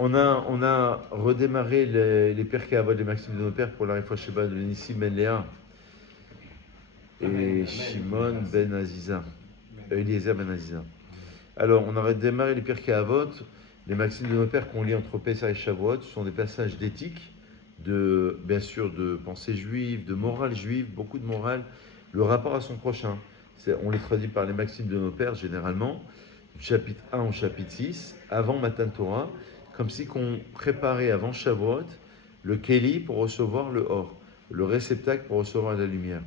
On a redémarré les Pirkei Avot, les maximes de nos pères pour la Refoua Sheba de Nissim Ben Léa et Shimon Ben Aziza, Eliezer Ben Aziza. Alors, on a redémarré les Pirkei Avot, les maximes de nos pères qu'on lit entre Pessah et Shavuot. Ce sont des passages d'éthique, bien sûr, de pensée juive, de morale juive, beaucoup de morale, le rapport à son prochain. On les traduit par les maximes de nos pères, généralement, du chapitre 1 au chapitre 6, avant Matan Torah, comme si qu'on préparait avant Shavuot le Kéli pour recevoir le Or, le réceptacle pour recevoir la lumière.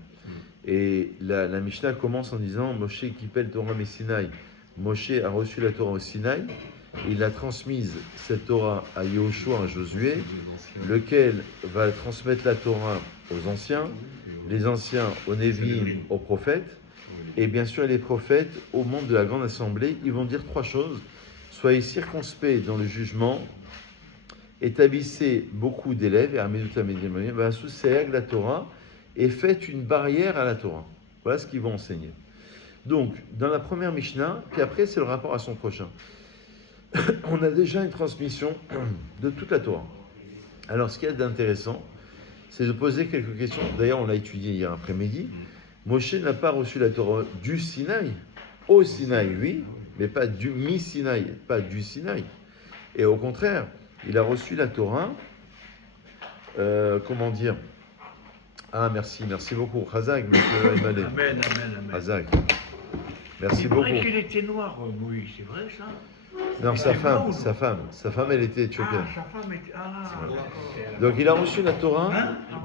Et la Mishnah commence en disant Moshe Kipel Torah Messinaï. Moshe a reçu la Torah au Sinaï, il a transmise cette Torah à Yehoshua, à Josué, lequel va transmettre la Torah aux anciens, les anciens aux Névim, aux prophètes, et bien sûr les prophètes aux membres de la grande assemblée. Ils vont dire 3 choses. Soyez circonspects dans le jugement, établissez beaucoup d'élèves, et la Torah, et faites une barrière à la Torah. Voilà ce qu'ils vont enseigner. Donc, dans la première Mishnah, puis après c'est le rapport à son prochain. On a déjà une transmission de toute la Torah. Alors, ce qu'il y a d'intéressant, c'est de poser quelques questions. D'ailleurs, on l'a étudié hier après-midi. Moshe n'a pas reçu la Torah du Sinaï. Au Sinaï, oui, mais pas du mi-Sinaï, pas du Sinaï. Et au contraire, il a reçu la Torah, comment dire. Ah, merci beaucoup. Hazak, monsieur Emmanuel. Amen. Hazak. Merci beaucoup. Il paraît qu'il était noir, Moïse, c'est vrai ça? Non, sa femme, elle était éthiopienne. Ah, sa femme était... Ah, donc il a reçu la Torah,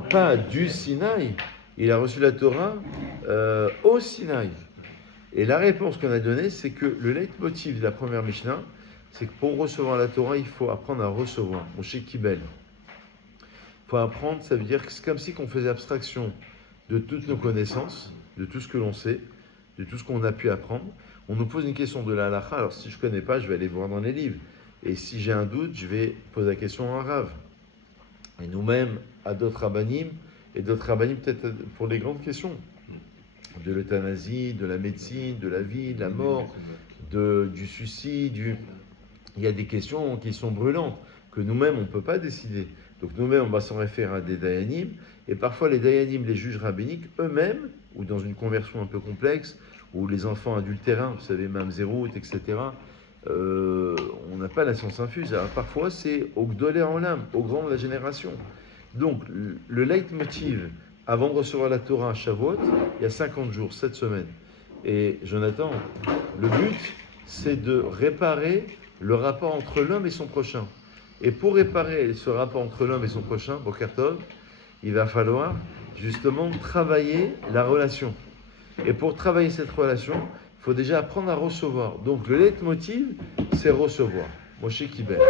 pas du Sinaï, il a reçu la Torah au Sinaï. Et la réponse qu'on a donnée, c'est que le leitmotiv de la première Mishnah, c'est que pour recevoir la Torah, il faut apprendre à recevoir. Moshe Kibel. Il faut apprendre, ça veut dire que c'est comme si on faisait abstraction de toutes nos connaissances, de tout ce que l'on sait, de tout ce qu'on a pu apprendre. On nous pose une question de la halakha, alors si je ne connais pas, je vais aller voir dans les livres. Et si j'ai un doute, je vais poser la question à un rav. Et nous-mêmes, à d'autres rabbanim, et d'autres rabbanim peut-être pour les grandes questions. De l'euthanasie, de la médecine, de la vie, de la mort, du suicide. Il y a des questions qui sont brûlantes, que nous-mêmes, on ne peut pas décider. Donc nous-mêmes, on va s'en référer à des dayanim. Et parfois, les dayanim, les juges rabbiniques, eux-mêmes, ou dans une conversion un peu complexe, ou les enfants adultérins, vous savez, mamzerout, etc., on n'a pas la science infuse. Alors, parfois, c'est au gdolé en l'âme, au grand de la génération. Donc, le leitmotiv, avant de recevoir la Torah à Shavuot, il y a 50 jours, 7 semaines. Et Jonathan, le but, c'est de réparer le rapport entre l'homme et son prochain. Et pour réparer ce rapport entre l'homme et son prochain, Boker Tov, il va falloir justement travailler la relation. Et pour travailler cette relation, il faut déjà apprendre à recevoir. Donc le leitmotiv, c'est recevoir. Moshe Kibel.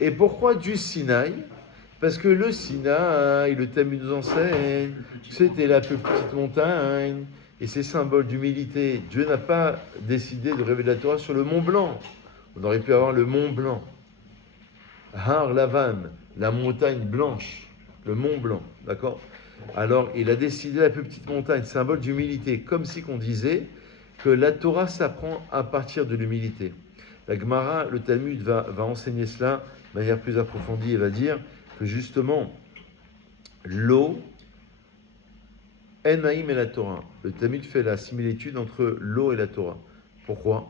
Et pourquoi du Sinaï? Parce que le Sinaï, le Talmud nous enseigne, c'était la plus petite montagne, et c'est symbole d'humilité. Dieu n'a pas décidé de révéler la Torah sur le Mont Blanc. On aurait pu avoir le Mont Blanc. Har Lavan, la montagne blanche, le Mont Blanc, d'accord? Alors, il a décidé la plus petite montagne, symbole d'humilité, comme si qu'on disait que la Torah s'apprend à partir de l'humilité. La Gemara, le Talmud va enseigner cela de manière plus approfondie et va dire que justement, l'eau, Enaïm et la Torah. Le Talmud fait la similitude entre l'eau et la Torah. Pourquoi?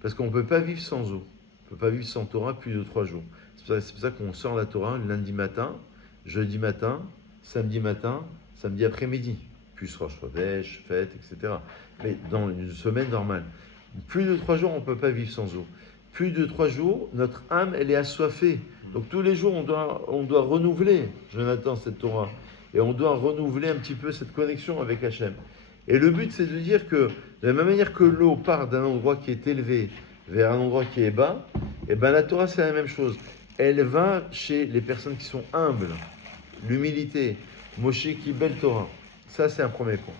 Parce qu'on ne peut pas vivre sans eau. On ne peut pas vivre sans Torah plus de 3 jours. C'est pour ça qu'on sort la Torah lundi matin, jeudi matin, samedi matin, samedi après-midi, plus Rosh Chodesh, fête, etc. Mais dans une semaine normale. Plus de 3 jours, on ne peut pas vivre sans eau. Plus de 3 jours, notre âme, elle est assoiffée. Donc tous les jours, on doit renouveler, Jonathan, cette Torah. Et on doit renouveler un petit peu cette connexion avec Hachem. Et le but, c'est de dire que, de la même manière que l'eau part d'un endroit qui est élevé vers un endroit qui est bas, et ben la Torah, c'est la même chose. Elle va chez les personnes qui sont humbles. L'humilité. Moshe Kibel Torah. Ça, c'est un premier point.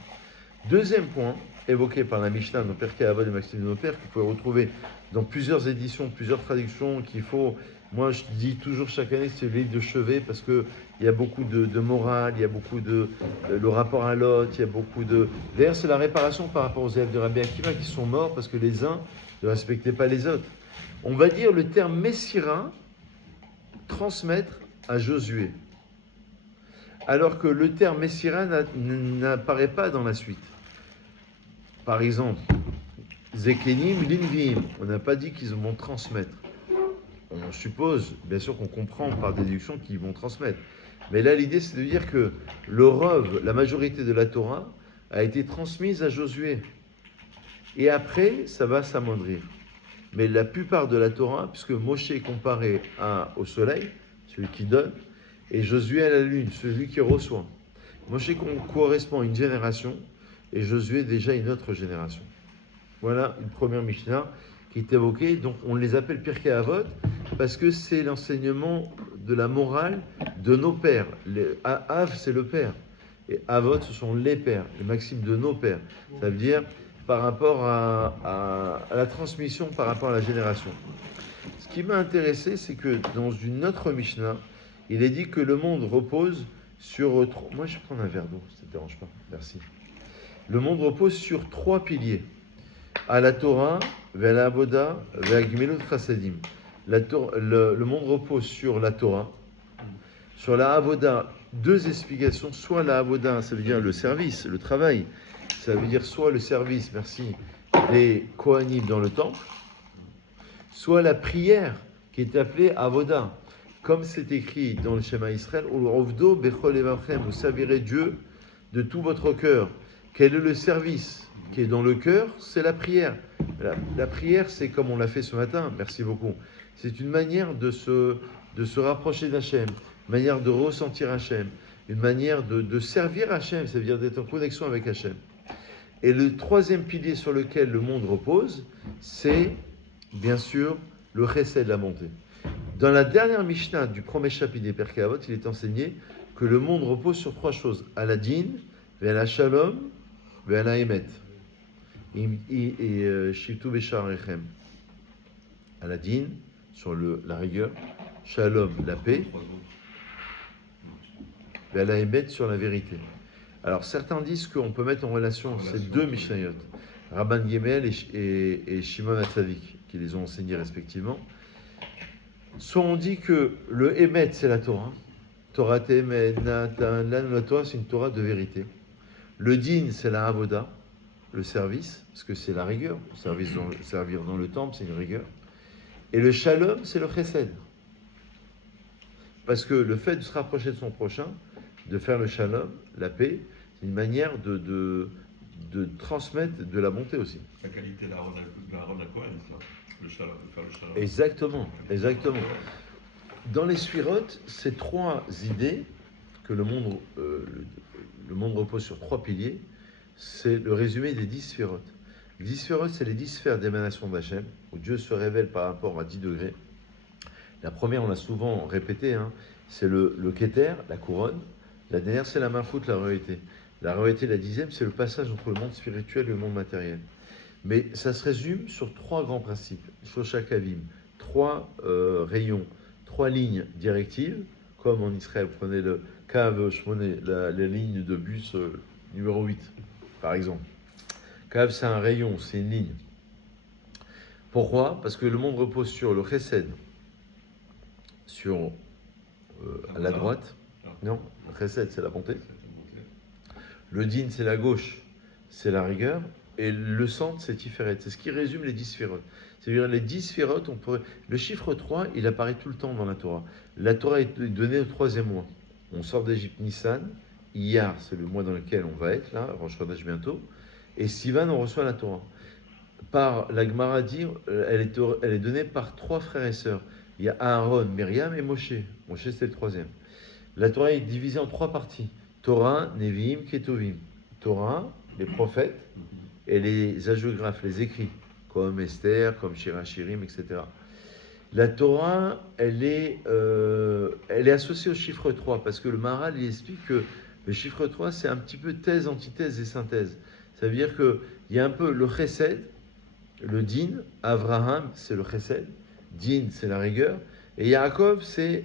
Deuxième point, évoqué par la Mishnah, nos Pirkei Avot et Maximes de nos pères, que vous pouvez retrouver dans plusieurs éditions, plusieurs traductions, qu'il faut... Moi, je dis toujours chaque année, c'est le livre de chevet, parce qu'il y a beaucoup de morale, il y a beaucoup de... le rapport à l'autre, il y a beaucoup de... D'ailleurs, c'est la réparation par rapport aux élèves de Rabbi Akiva qui sont morts parce que les uns ne respectaient pas les autres. On va dire le terme Messira, transmettre à Josué. Alors que le terme Messira n'apparaît pas dans la suite. Par exemple, Zekenim, Linvim, on n'a pas dit qu'ils vont transmettre. On suppose, bien sûr qu'on comprend par déduction qu'ils vont transmettre. Mais là, l'idée, c'est de dire que le Rov, la majorité de la Torah, a été transmise à Josué. Et après, ça va s'amoindrir. Mais la plupart de la Torah, puisque Moshe est comparé au soleil, celui qui donne, et Josué à la lune, celui qui reçoit. Moshe correspond à une génération, et Josué déjà une autre génération. Voilà une première Mishnah qui est évoquée. Donc on les appelle Pirkei Avot, parce que c'est l'enseignement de la morale de nos pères. Av, c'est le père. Et Avot, ce sont les pères, les maximes de nos pères. Ça veut dire par rapport à la transmission, par rapport à la génération. Ce qui m'a intéressé, c'est que dans une autre Mishnah, il est dit que le monde repose sur... Moi, je vais prendre un verre d'eau, ça ne te dérange pas. Merci. Le monde repose sur 3 piliers. À la Torah, vers la Avoda, vers Gmilut Chassadim. Le monde repose sur la Torah. Sur la Avoda, 2 explications. Soit la Avoda, ça veut dire le service, le travail. Ça veut dire soit le service, merci, des Kohanim dans le temple, soit la prière qui est appelée Avoda. Comme c'est écrit dans le Shema Israël, Ovdo Bechol Evachem, vous servirez Dieu de tout votre cœur. Quel est le service qui est dans le cœur? C'est la prière. La prière, c'est comme on l'a fait ce matin, merci beaucoup. C'est une manière de se rapprocher d'Hachem, une manière de ressentir Hachem, une manière de servir Hachem, ça veut dire d'être en connexion avec Hachem. Et le 3e pilier sur lequel le monde repose, c'est bien sûr le chesed, la bonté. Dans la dernière Mishnah du premier chapitre des Pirkei Avot, il est enseigné que le monde repose sur 3 choses: à la din, à la shalom, à la emet. Et shivtu b'sharechem. À la din, sur la rigueur, shalom, la paix, et à la emet, sur la vérité. Alors certains disent qu'on peut mettre en relation ces 2 Mishnayot, Rabban Gimel et Shimon HaTzadik, qui les ont enseignés respectivement. Soit on dit que le Emet, c'est la Torah. Torah Temet, Natan, la Torah, c'est une Torah de vérité. Le Din, c'est la Avoda, le service, parce que c'est la rigueur. Servir dans le temple, c'est une rigueur. Et le Shalom, c'est le Chesed. Parce que le fait de se rapprocher de son prochain, de faire le Shalom, la paix, c'est une manière de transmettre de la bonté aussi. La qualité d'Aaron Cohen, ça. Faire le shalom. Exactement. Dans les Sfirotes, ces 3 idées que le monde repose sur 3 piliers, c'est le résumé des 10 Sfirotes. Les 10 Sfirotes, c'est les 10 sphères d'émanation d'Hachem, où Dieu se révèle par rapport à 10 degrés. La première, on l'a souvent répété, c'est le Keter, la couronne. La dernière, c'est la Malchut, la royauté. La royauté, la 10e, c'est le passage entre le monde spirituel et le monde matériel. Mais ça se résume sur 3 grands principes. Shoshakavim, 3 rayons, 3 lignes directives, comme en Israël, vous prenez le Kav Shmoné, la ligne de bus numéro 8, par exemple. Kav, c'est un rayon, c'est une ligne. Pourquoi? Parce que le monde repose sur le Chesed, sur à la droite. Non, le Chesed, c'est la bonté. Le Din, c'est la gauche, c'est la rigueur. Et le centre, c'est Tiferet. C'est ce qui résume les 10 sphérotes. C'est-à-dire les 10 sphérotes, le chiffre 3, il apparaît tout le temps dans la Torah. La Torah est donnée au 3e mois. On sort d'Égypte Nissan, Iyar, c'est le mois dans lequel on va être, là, Rosh Chodesh bientôt, et Sivan, on reçoit la Torah. Par la Gemara dit, elle est donnée par 3 frères et sœurs. Il y a Aaron, Myriam et Moshe. Moshe, c'est le 3e. La Torah est divisée en 3 parties. Torah, Nevi'im, Ketuvim. Torah, les prophètes, et les hagiographes, les écrits, comme Esther, comme Shirachirim, etc. La Torah, elle est associée au chiffre 3, parce que le Maharal, il explique que le chiffre 3, c'est un petit peu thèse, antithèse et synthèse. Ça veut dire qu'il y a un peu le Chesed, le Din, Avraham, c'est le Chesed, Din, c'est la rigueur, et Yaakov, c'est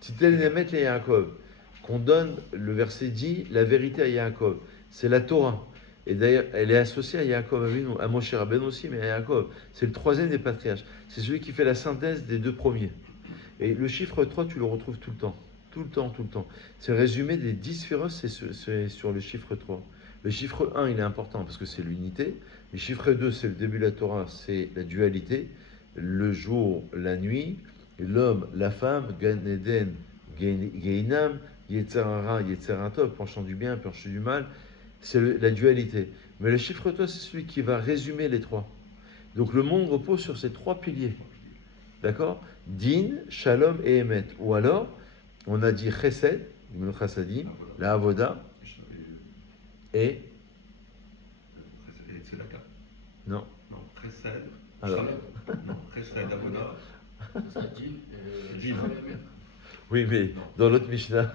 Titel Nemet et Yaakov, qu'on donne, le verset dit, la vérité à Yaakov. C'est la Torah. Et d'ailleurs, elle est associée à Yaakov Avinu, à Moshe Rabbeinu aussi, mais à Yaakov. C'est le 3e des patriarches. C'est celui qui fait la synthèse des 2 premiers. Et le chiffre 3, tu le retrouves tout le temps. Tout le temps, tout le temps. C'est le résumé des 10 féroces, c'est sur le chiffre 3. Le chiffre 1, il est important parce que c'est l'unité. Le chiffre 2, c'est le début de la Torah, c'est la dualité. Le jour, la nuit, l'homme, la femme, Gan Eden, Geinam, Yetzer Hara, Yetzer Tov, penchant du bien, penchant du mal. C'est la dualité. Mais le chiffre 3, c'est celui qui va résumer les trois. Donc le monde repose sur ces trois piliers. D'accord? Din, Shalom et Emet. Ou alors, on a dit Chesed, le Chassadim, la Avoda, et. Et Tzedaka. Non. Non, Chesed. Alors. Non, Chesed, Avoda. Din. Oui, mais dans l'autre Mishnah,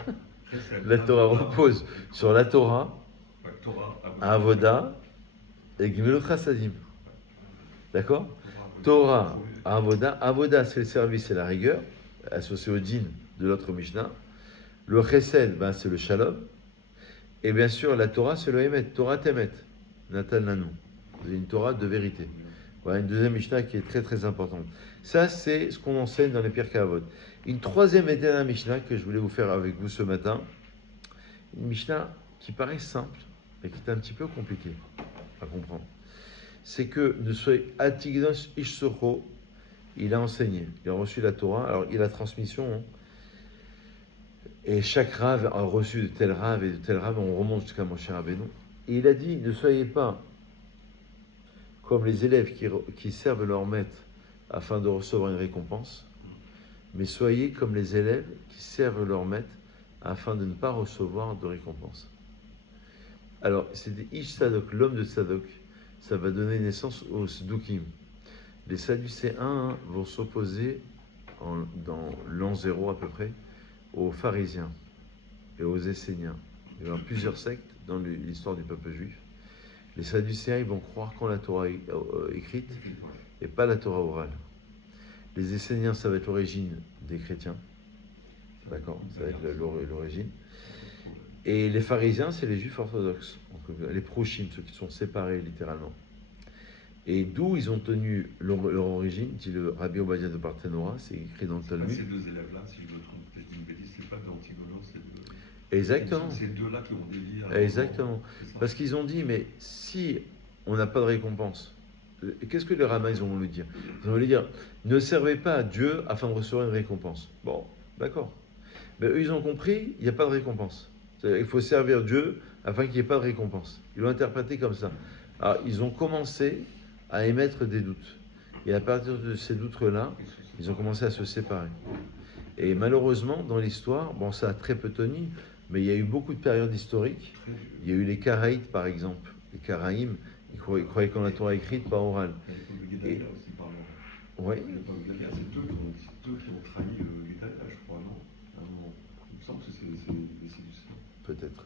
Chesed, la Torah Avoda. repose sur la Torah, Ouais, Torah, Avoda et Gimel Chassadim. D'accord? Torah, Avoda. Avoda, c'est le service et la rigueur, associé au din de l'autre Mishnah. Le Chesed, ben, c'est le Shalom. Et bien sûr, la Torah, c'est le Emet. Torah Temet. Natal Nanou. C'est une Torah de vérité. Voilà une deuxième Mishnah qui est très très importante. Ça, c'est ce qu'on enseigne dans les Pirkei Avot. Une troisième et dernière Mishnah que je voulais vous faire avec vous ce matin. Une Mishnah qui paraît simple, mais qui est un petit peu compliquée à comprendre. C'est que ne soyez Atignos Ishsocho, il a enseigné, il a reçu la Torah, alors il a transmission, hein, et chaque rave a reçu de tel rave et de tel rave, on remonte jusqu'à Moshe Rabbeinu. Et il a dit, ne soyez pas comme les élèves qui servent leur maître afin de recevoir une récompense, mais soyez comme les élèves qui servent leur maître afin de ne pas recevoir de récompense. Alors, c'est des Ish Sadok, l'homme de Sadok, ça va donner naissance aux Sdukim. Les Sadducéens vont s'opposer dans l'an 0 à peu près aux pharisiens et aux Esséniens. Il y aura plusieurs sectes dans l'histoire du peuple juif. Les Sadducéens, ils vont croire qu'en la Torah écrite et pas la Torah orale. Les Esséniens, ça va être l'origine des chrétiens. D'accord? Ça va être l'origine. Et les pharisiens, c'est les juifs orthodoxes. Donc, les prochim, ceux qui sont séparés littéralement. Et d'où ils ont tenu leur origine, dit le Rabbi Obadiah de Barthénora, c'est écrit dans le Talmud. Ces deux élèves-là, si je me trompe, je dis une bêtise, c'est pas d'Antigonos, c'est de. Exactement. Ces deux-là qui ont délié. Exactement. Parce qu'ils ont dit, mais si on n'a pas de récompense, qu'est-ce que les rabbins ils vont lui dire? Ils vont lui dire, ne servez pas à Dieu afin de recevoir une récompense. Bon, d'accord. Mais eux, ils ont compris, il n'y a pas de récompense. Il faut servir Dieu afin qu'il n'y ait pas de récompense. Ils l'ont interprété comme ça. Alors, ils ont commencé à émettre des doutes. Et à partir de ces doutes-là, ils ont commencé à se séparer. Et malheureusement, dans l'histoire, bon, ça a très peu tenu, mais il y a eu beaucoup de périodes historiques. Il y a eu les Karaïtes, par exemple. Les Karaïm, ils croyaient qu'on la Torah écrite, pas orale. Et aussi, pardon. Oui. C'est eux qui ont trahi Guédalea, je crois, non? À un moment. Il me semble que c'est les séductions. Peut-être.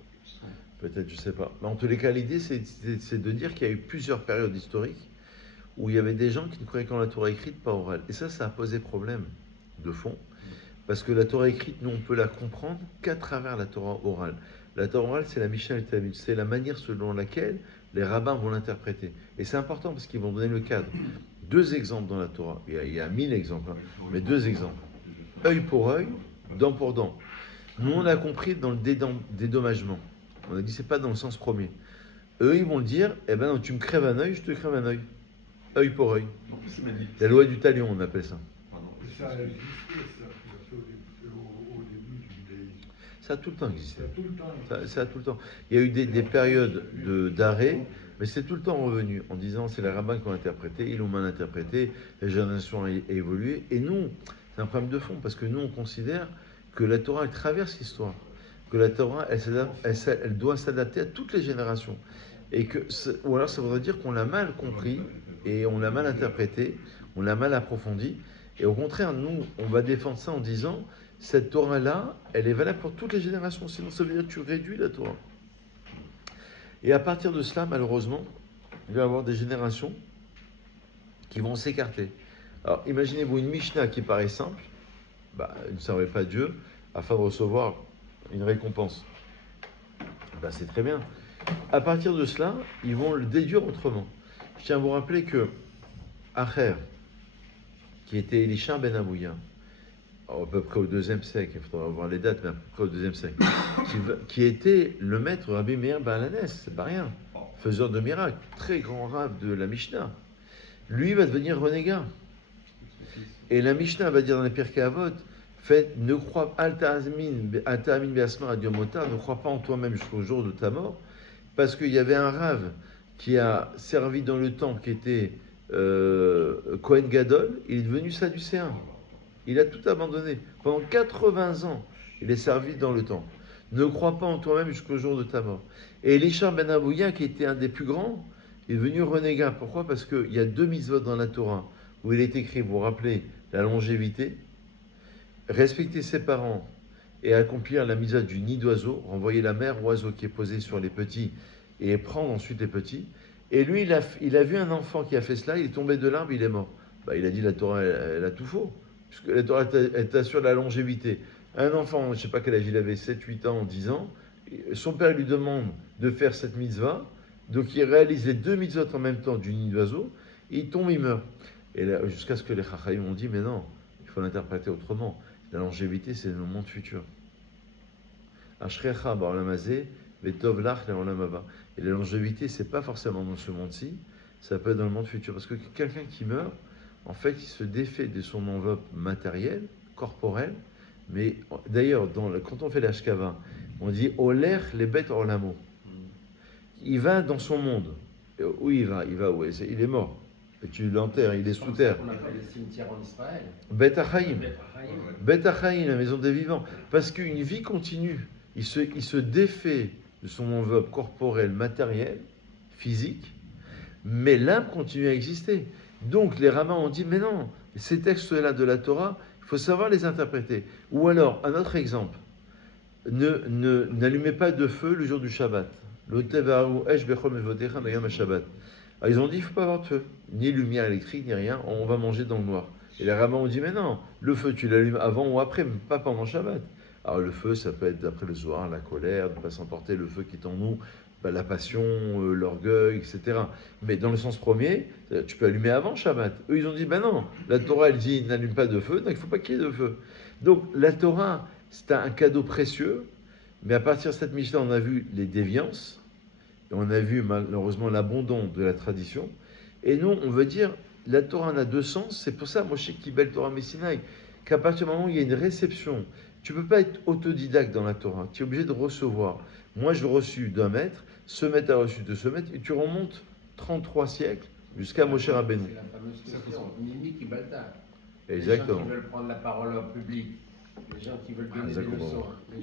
Peut-être, je ne sais pas. Mais en tous les cas, l'idée, c'est de dire qu'il y a eu plusieurs périodes historiques où il y avait des gens qui ne croyaient qu'en la Torah écrite, pas orale. Et ça a posé problème de fond. Parce que la Torah écrite, nous, on peut la comprendre qu'à travers la Torah orale. La Torah orale, c'est la Mishnah et le Talmud. C'est la manière selon laquelle les rabbins vont l'interpréter. Et c'est important parce qu'ils vont donner le cadre. Deux exemples dans la Torah. Il y a 1000 exemples, hein, mais deux exemples. Œil pour œil, dent pour dent. Nous, on a compris dans le dédommagement. On a dit, c'est pas dans le sens premier. Eux, ils vont le dire, eh ben, tu me crèves un œil, je te crève un œil. Œil pour œil. La loi du talion, on appelle ça. Ça a existé, ça, au début du judaïsme. Ça a tout le temps existé. Ça a tout le temps. Ça a tout le temps. Il y a eu des périodes d'arrêt, mais c'est tout le temps revenu en disant c'est les rabbins qui ont interprété, ils l'ont mal interprété, la génération a évolué. Et nous, c'est un problème de fond parce que nous, on considère que la Torah, elle traverse l'histoire. Que la Torah, elle doit s'adapter à toutes les générations. Et que, ou alors ça voudrait dire qu'on l'a mal compris et on l'a mal interprété, on l'a mal approfondi. Et au contraire, nous, on va défendre ça en disant cette Torah-là, elle est valable pour toutes les générations. Sinon, ça veut dire que tu réduis la Torah. Et à partir de cela, malheureusement, il va y avoir des générations qui vont s'écarter. Alors, imaginez-vous une Mishnah qui paraît simple, ne servez pas Dieu afin de recevoir une récompense. C'est très bien. À partir de cela, ils vont le déduire autrement. Je tiens à vous rappeler que Acher, qui était Elisha ben Abouya, à peu près au deuxième siècle, il faudra voir les dates, mais à peu près au deuxième siècle, qui était le maître Rabbi Meir Baal HaNes, c'est pas rien, faiseur de miracles, très grand rave de la Mishnah. Lui va devenir renégat. Et la Mishnah va dire dans les Pirkei Avot, ne crois pas, ne crois pas en toi-même jusqu'au jour de ta mort, parce qu'il y avait un rave qui a servi dans le temple, qui était Kohen Gadol, il est devenu sadducéen. Il a tout abandonné. Pendant 80 ans, il est servi dans le temple. Ne crois pas en toi-même jusqu'au jour de ta mort. Et Elisha ben Avouya, qui était un des plus grands, est devenu renégat. Pourquoi? Parce qu'il y a 2 mitzvot dans la Torah où il est écrit, vous vous rappelez, la longévité, respecter ses parents et accomplir la mitzvah du nid d'oiseau, renvoyer la mère oiseau qui est posée sur les petits et prendre ensuite les petits. Et lui, il a vu un enfant qui a fait cela, il est tombé de l'arbre, il est mort. Il a dit la Torah, elle a tout faux, puisque la Torah, elle t'assure la longévité. Un enfant, je ne sais pas quel âge il avait, 7, 8 ans, 10 ans, son père lui demande de faire cette mitzvah, donc il réalise les 2 mitzvot en même temps du nid d'oiseau, il tombe, il meurt. Et là, jusqu'à ce que les Chachamim ont dit, mais non, il faut l'interpréter autrement. La longévité, c'est le monde futur. Ashrecha ba'olam hazeh, vetov lach le'olam haba. Et la longévité, c'est pas forcément dans ce monde-ci, ça peut être dans le monde futur. Parce que quelqu'un qui meurt, en fait, il se défait de son enveloppe matérielle, corporelle. Mais d'ailleurs, quand on fait l'ashkava, on dit oler les bêtes orlamo. Il va dans son monde. Et où il va? Il va où? Il est mort. Et tu l'enterres, il est sous terre. On appelle les cimetières en Israël. Bet Hachaim. Bet Hachaim, la maison des vivants. Parce qu'une vie continue. Il se défait de son enveloppe corporelle, matérielle, physique, mais l'âme continue à exister. Donc les rabbins ont dit, mais non, ces textes-là de la Torah, il faut savoir les interpréter. Ou alors, un autre exemple, n'allumez pas de feu le jour du Shabbat. Alors, ils ont dit, il ne faut pas avoir de feu, ni lumière électrique, ni rien, on va manger dans le noir. Et les rabbins ont dit, mais non, le feu, tu l'allumes avant ou après, mais pas pendant Shabbat. Alors le feu, ça peut être d'après le Zohar, la colère, de ne pas s'emporter, le feu qui est en nous, la passion, l'orgueil, etc. Mais dans le sens premier, tu peux allumer avant Shabbat. Eux, ils ont dit, ben non, la Torah, elle dit, n'allume pas de feu, donc il ne faut pas qu'il y ait de feu. Donc la Torah, c'est un cadeau précieux, mais à partir de cette Mishnah, on a vu les déviances, et on a vu malheureusement l'abandon de la tradition, et nous, on veut dire, la Torah en a 2 sens, c'est pour ça, Moshe Kibel Torah Messinaï, qu'à partir du moment où il y a une réception, tu ne peux pas être autodidacte dans la Torah, tu es obligé de recevoir. Moi, je l'ai reçu d'un maître, ce maître a reçu de ce maître, et tu remontes 33 siècles jusqu'à Moshe Rabbeinu. C'est la fameuse question, Mimi qui balta. Exactement. Les gens qui veulent prendre la parole en public, les gens qui veulent donner des Exactement. leçons.